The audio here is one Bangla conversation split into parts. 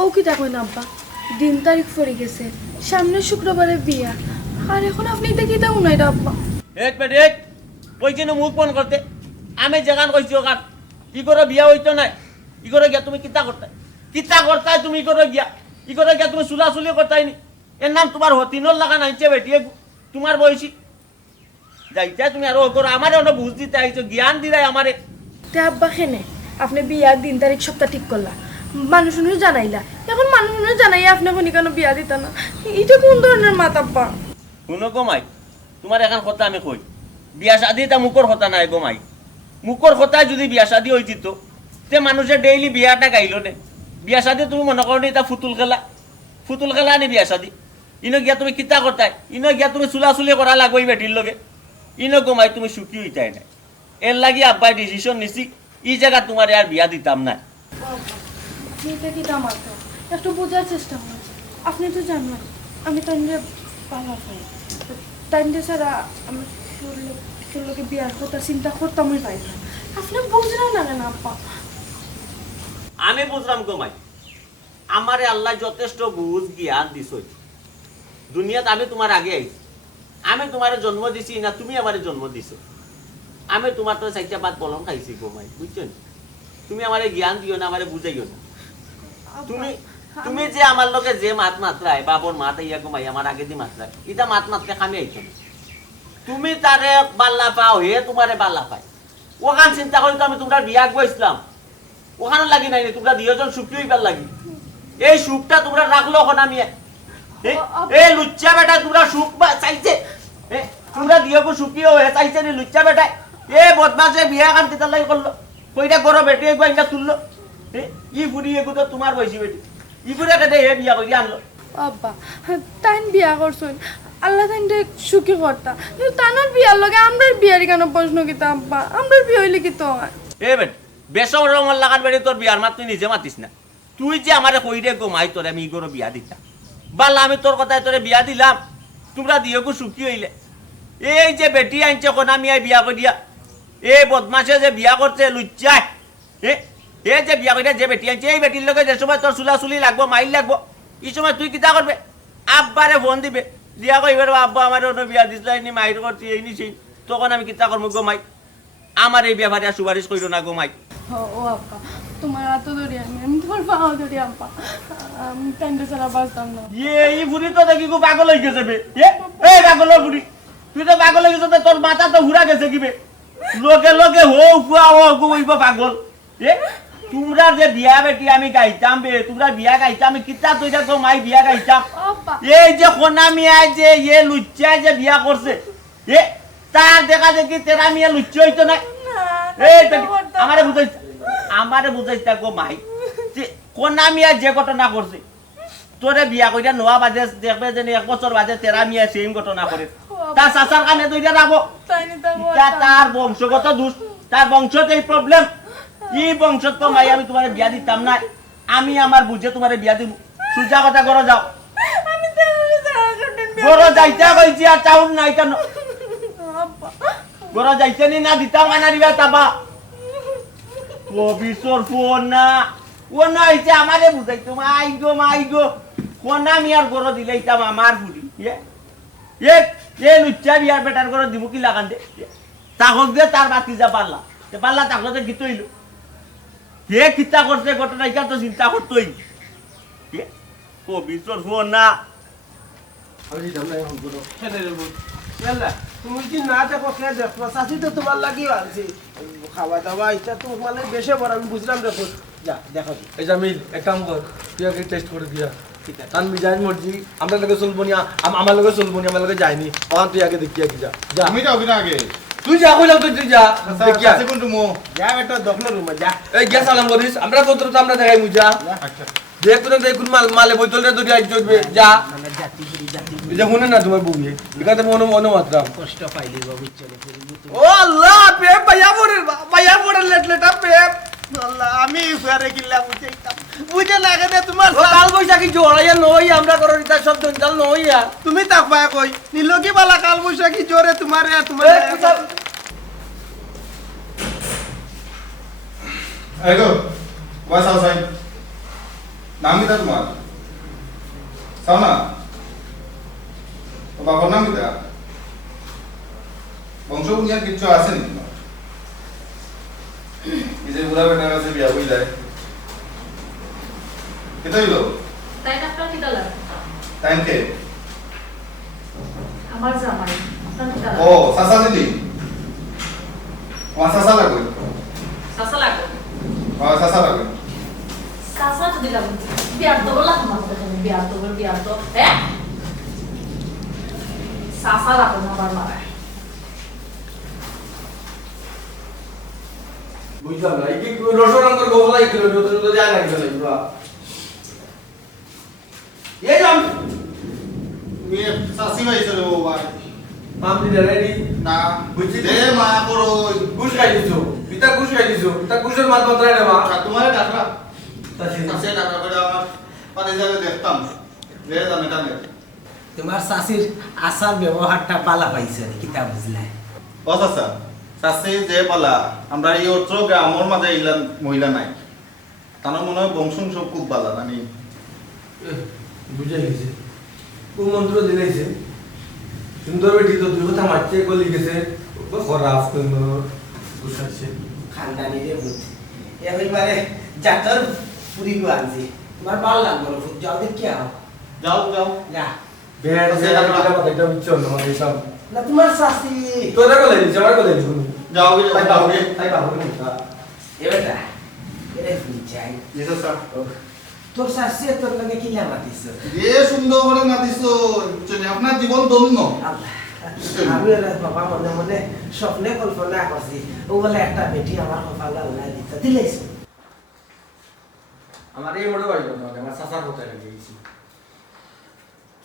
ও কি দেখো না আব্বা, দিন তারিখ পড়ে গেছে, সামনের শুক্রবারে বিয়া, আর এখন আপনি দেখি দাও না এটা আব্বা। এক মিনিট কইছি না মুখ বন্ধ করতে। আমি যেখান কইছি ওখান কি করে বিয়া হইতো নাই, ই করে গিয়া তুমি কিতা করতে তুমি ই করে গিয়া তুমি চুলাচুলি করতাইনি। এর নাম তোমার হতিনর লাগা নাইছে বেটি, তোমার বয়সী যাইতে তুমি আরো করো। আমারে অনেক বুঝ দিতে আইছো, জ্ঞান দিলাই আমারে। তে আব্বা খেনে আপনি বিয়ার দিন তারিখ সপ্তাহ ঠিক করলা, মানুষ জানাইলা, এখন মানুষ জানাইয়া আপনি কোনি কেন বিয়া দিতা না? এটা কোন ধরনের মাত আব্বা? শুনো গোমাই, তোমার এখন কথা আমি কই, বিয়া শাদি তা মুখর কথা নাই গোমাই। মুখর কথা যদি বিয়া শাদি হয়ে যেত তে মানুষে ডেইলি বিয়াটা গাইলো নে। বিয়া শাদি তুমি মনে করো নি তা ফুতুল খেলা নি বিয়া শাদি। ইনো গিয়া তুমি কিতা করতাই, ইনো গিয়া তুমি চুলাচুলি করা লাগবো এই বেটির লগে। ইনো গোমাই তুমি সুখী হইতাই নাই। এর লাগি আব্বাই ডিসিশন নিছি ই জায়গা তোমার আর বিয়া দিতাম না। আপনি এটা কি দামাত একটু বোঝার চেষ্টা করছি। আপনি তো জানেন আমি তাইলে পালা পাই, তাইলে ছাড়া আমি ষোলোকে বিয়ার কথা চিন্তা করতামই পাই না। আপনি বুঝলেন না কেন আব্বা? আমি বুঝলাম গোমাই, আমারে আল্লাহ যথেষ্ট বুঝ জ্ঞান দিছ। দুনিয়াতে আমি তোমার আগে আইছি, আমি তোমার জন্ম দিছি না তুমি আমার জন্ম দিছ। আমি তোমার তো চাইটা বাদ বলন খাইছি গোমাই, বুঝছো? তুমি আমার জ্ঞান দিও না, আমার বুঝাইও না। তুমি যে আমার লোকে যে মাত মাত্রায় বাবর মাত ইয়া গোমাই আমার আগে দি মাত্রায় এটা মাত মাত্রে খামি আইছো না। তুমি তারে বাল্লা পাও, হে তোমারে বাল্লা পাই। ওখান চিন্তা করি তো আমি তোমরা বিয়া বইছিলাম, ওখানে লাগি নাই তোমরা দুইজন সুখী হইবার লাগি। এই সুখটা তোমরা রাখলো এখন আমি এই লুচ্চা বেটা তোমরা সুখ চাইছে, তোমরা দিয়েগো সুখী হয়ে চাইছে নি লুচ্চা বেটায়। এ বদমাসে বিয়া কান তিতার লাগি করলো, কইটা করো বেটি একবার তুললো। ই ফুরি এগো তো তোমার বয়সী বেটি, ই ফুরি কেটে হে বিয়া করি আনলো। আব্বা তাইন বিয়া করছেন, আল্লাহ তাইনটা সুখী করতা, কিন্তু তানার বিয়ার লগে আমরার বিয়ার কেন প্রশ্ন কিতা আব্বা? আমরার বিয়া হইলে কি তো হয়? এ বেট বেসম রঙর লাগান বেড়ে তোর বিয়ার মাত তুই নিজে মাতিস না। তুই যে আমারে কই রে গো মাই তোরে আমি ইগোরো বিয়া দিতাম, বাল্লা আমি তোর কথায় তোরে বিয়া দিলাম, তোমরা দিয়েগো সুখী হইলে। এই যে বেটি আনছে কোন আমি বিয়া করিয়া, এই বদমাসে যে বিয়া করছে লুচ্চায়, এ যে বিয়া করিয়া যে বেটি আনছে, এই বেটির লগে যে সময় তোর চুলাচুলি লাগবো মাইল লাগবো, এই সময় তুই কিতা করবে? আব্বারে ফোন দিবে, দিয়া কইবে আব্বা আমার অন্য বিয়া দিসলাইনি মাইর করছি এই নিছি। তখন আমি কিতা করবো গো মাই? আমার এই ব্যাপারে আর সুপারিশ করিল না গো মাই। ও আব্বা তোমার হাত ধরি আমি তোমার পাও ধরি আব্বা, আমি তাইনটা ছাড়া বাঁচতাম না। এই বুড়ি তো দেখি খুব পাগল হয়ে গেছে বে। পাগল বুড়ি, তুই তো পাগল হয়ে গেছে, তোর মাথা তো ঘুরা গেছে কি বে? লোকে লোকে হো ফুয়া ও হইব পাগল। তোমরা যে বিয়া বেটি আমি গাইতাম বে, তোমরা বিয়া গাইতাম আমি কিতা তুই দেখো মাই বিয়া গাইতাম। এই যে কোনা মিয়া যে এ লুচ্চা যে বিয়া করছে, তার দেখা দেখি তেরা মিয়া লুচ্চা হইতো না। আমারে বুঝাইতা গো মাই, কোনা মিয়া যে ঘটনা করছে তোরে বিয়া কইরা নোয়া বাজে দেখবে যে 1 বছর বাজে তেরা মিয়া সেম ঘটনা করে তার চাচার কানে দইরা রাখবো। তার বংশগত দোষ, তার বংশতে এই প্রবলেম। এই বংশ তো মাই আমি তোমারে বিয়া দিতাম না, আমি আমার বুঝে তোমারে বিয়া দিব। সুজা কথা করো যাও, গরো যাইতে কইছি আর চাউন নাই কেন? গরো যাইতে নি না দিতাম কানা দিবা তাবা ও বিশর ফোন না ও না হইছে আমারে বুঝাইতো মাই গো কোনা মিয়ার গরো দিলাইতাম আমার বুড়ি। এ লুচ্চা বিয়ার বেটার গরো দিব কি লাগান দে তাকক দিয়ে তার বাতি যা পারলা পারলা তাকলে গীত হইল। কে কিতা করছে ঘটনা এটা তো চিন্তা করতোই। ও বিশর ফোন না তুমি কি না দেখো খেয়ে দেখো চাষি তো তোমার লাগিয়ে আনছি খাওয়া দাওয়া এটা তো মানে বেশি বড় আমি বুঝলাম। দেখো যা দেখো এই জামিল এক কাম কর, তুই আগে টেস্ট করে দিয়া কারণ মিজাজ মর্জি আমরা লগে চলবো নি, আমার লগে চলবো নি, আমার লগে যায়নি। তখন তুই আগে দেখিয়া কি যা আমি যাও কিনা আগে তুই যা কইলাম তুই যা দেখিয়া আছে কোন রুমো যা বেটা দখল রুমে যা এই গ্যাস সালাম করিস আমরা পত্র তো আমরা দেখাই মুজা আচ্ছা দেখুন মালে বইতলটা ধরে আই চলবে যা এটা শুনে না তোমার বউয়ে এখানে মনে মাত্রা কষ্ট পাইলি বাবু চলে ও আল্লাহ পে ভাইয়া পড়ে লেটলেটা পে আল্লাহ আমি ফেরে কিল্লা বুঝে লাগে না তোমার কাল বৈশাখী জোড়াইয়া নই আমরা করো এটা সব দঞ্জাল নইয়া তুমি তাকবা কই নিলকি বালা কাল বৈশাখী জোরে তোমার তোমার আইগো ওয়াস আউটসাইড নাম কিতা তোমার চাও না বাবার নাম কিতা বংশ বুনিয়াদ কিচ্ছু আছে নি তোমার এই যে বুড়া বেটার কাছে বিয়া হই যায় কিতা হইল তাই আপনার কি লাগে টাইম কে আমার জামাই আপনার কি ও সাসা দিদি আমার সাসা লাগবে সাসা লাগবে সাসা লাগবে সাসা তো দিলাম বিয়ার তো বলা তোমার কথা বিয়ার তো হ্যাঁ সাসা লাগবে না আমার মারা বুঝলাম না এই কি রসরাঙ্গর গোবলাই কিলো যত যত যায় না কিলো লাগবে এই যাম মেয়ে সাসি ভাইছে রে বাবা পাম দি রেডি না বুঝছি দে মা করো গুশ খাই দিছো পিতা গুশ খাই দিছো পিতা গুশের মাত মাত্রা নেবা তোমার ডাকরা তাছি সাসে ডাকরা করে আমার পারে যাবে দেখতাম রে জানে টানে তোমার শাশির আচার ব্যবহারটা পালা পাইছে কিতা বুঝলে বস আচ্ছা সাসে যে পালা আমরা এই অত্র গ্রামের মাঝে ইলান মহিলা নাই তার মনে হয় বংশ সব খুব ভালো জানি বুঝে গেছে ও মন্ত্র দিলাইছে সুন্দর বেটি তো দুই কথা মারছে গলি গেছে খরাফ সুন্দর গুছাচ্ছে খানদানি রে বুদ্ধি এবারে জাতর পুরি গো আনছি তোমার ভালো লাগলো ফুট যাও দেখি আও যাও যাও যা বেড আছে সে রাখা। রাখা কথা এটা বিচ্ছন্ন মানে সব না তোমার শাশি তো দেখো লাগি আমার কথা লাগি যাও গে তাই যাও বাবু গে তাই বাবু মুখা এবারটা এরে ফুল চাই ইসা স্যার তোর শাশি তোর লগে কি লাগাতিস যে সুন্দর করে নাতিছো আপনার জীবন ধন্য আল্লাহ আমি আর বাবা মনে মনে স্বপ্নে কল্পনা করছি ও বলে একটা বেটি আমার কপালে আল্লাহ দিতে দিলেছ আমার এই মোড়ে বাইলো না আমার সাসার কথা লাগে গেছি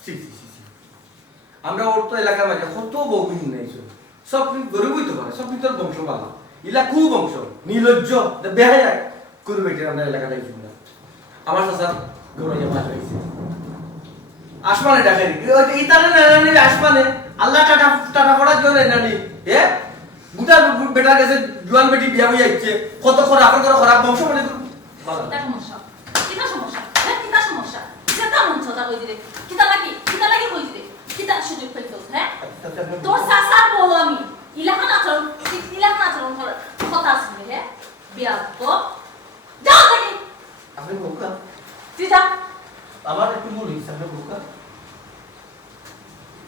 সি সি সি সি আমরা ওর তো এলাকার মাঝে কত বউবিন নাইছো সব গরিবই তো পারে সব তোর বংশ পালা ইলা খুব বংশ নির্লজ্জ বেহায়া করবে এটা আমরা এলাকা দেখি না আমার সাসার গৌরাইয়া মাছ হয়েছে আসমানে ডাকে এই তারে নানি আসমানে আল্লাহ টাটা টাটা পড়ার জন্য নানি এ গুটা বেটার কাছে জুয়ান বেটি বিয়া হয়ে যাচ্ছে কত খারাপ খারাপ বংশ মানে কিতা সমস্যা হ্যাঁ কিতা সমস্যা যেটা মন ছটা কই দিলে কিতা লাগি কই দিলে কিতা সুযোগ পাইছো হ্যাঁ তোর সাসার বউ আমি ইলাকান আচরণ করে কথা আছে হ্যাঁ বিয়া তো যাও দেখি আপনি বোকা তুই যা আমার একটু ভুল হয়েছে আপনি বোকা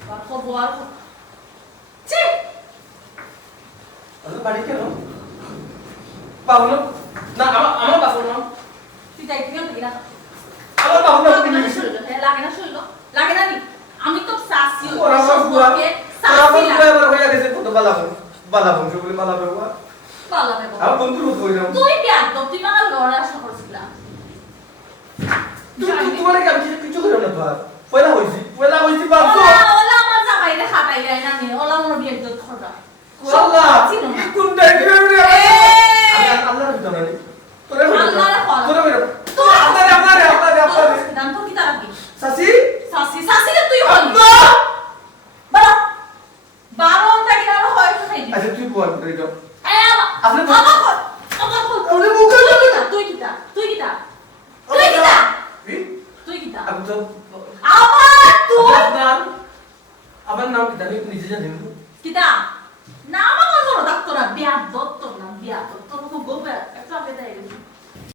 আর খবর ছি আপনি বাড়ি কেন পাবো না না আমার পাবো না তুই যাই দিও না আমার পাবো না লাগে না শুনলো লাগে না নি আমি তো সাসি ওরা আমার বুয়া সাসি আমার বুয়া এবার হয়ে গেছে কত বালা বংশ বলে বালা বেবা পালা নেব আমার বন্ধুর মতো হয়ে যাও তুই বিয়া তো তুই আমার লড়া আশা করছিলা তোমার কি আমি কিছু করে না তো পয়লা হইছি বাপ ওলা আমার জামাইরে খাটাই যায় না নি ওলা মোর বিয়ে তো খড়া আল্লাহ কি কোনটা কি রে আমি আল্লাহর ভিতরে নেই তোরে আল্লাহর ফল তোরে তো আপনারে দাম তো কি তারাবি সাসি সাসি রে তুই হল আল্লাহ বাবা বারণ থেকে না হয় তো খাই আচ্ছা তুই বল রে তো এ আপনি আমার আপনি মুখে তুই কিটা আমি তো আবার তুই আপনার নাম কি জানি নিজে জানেন কিটা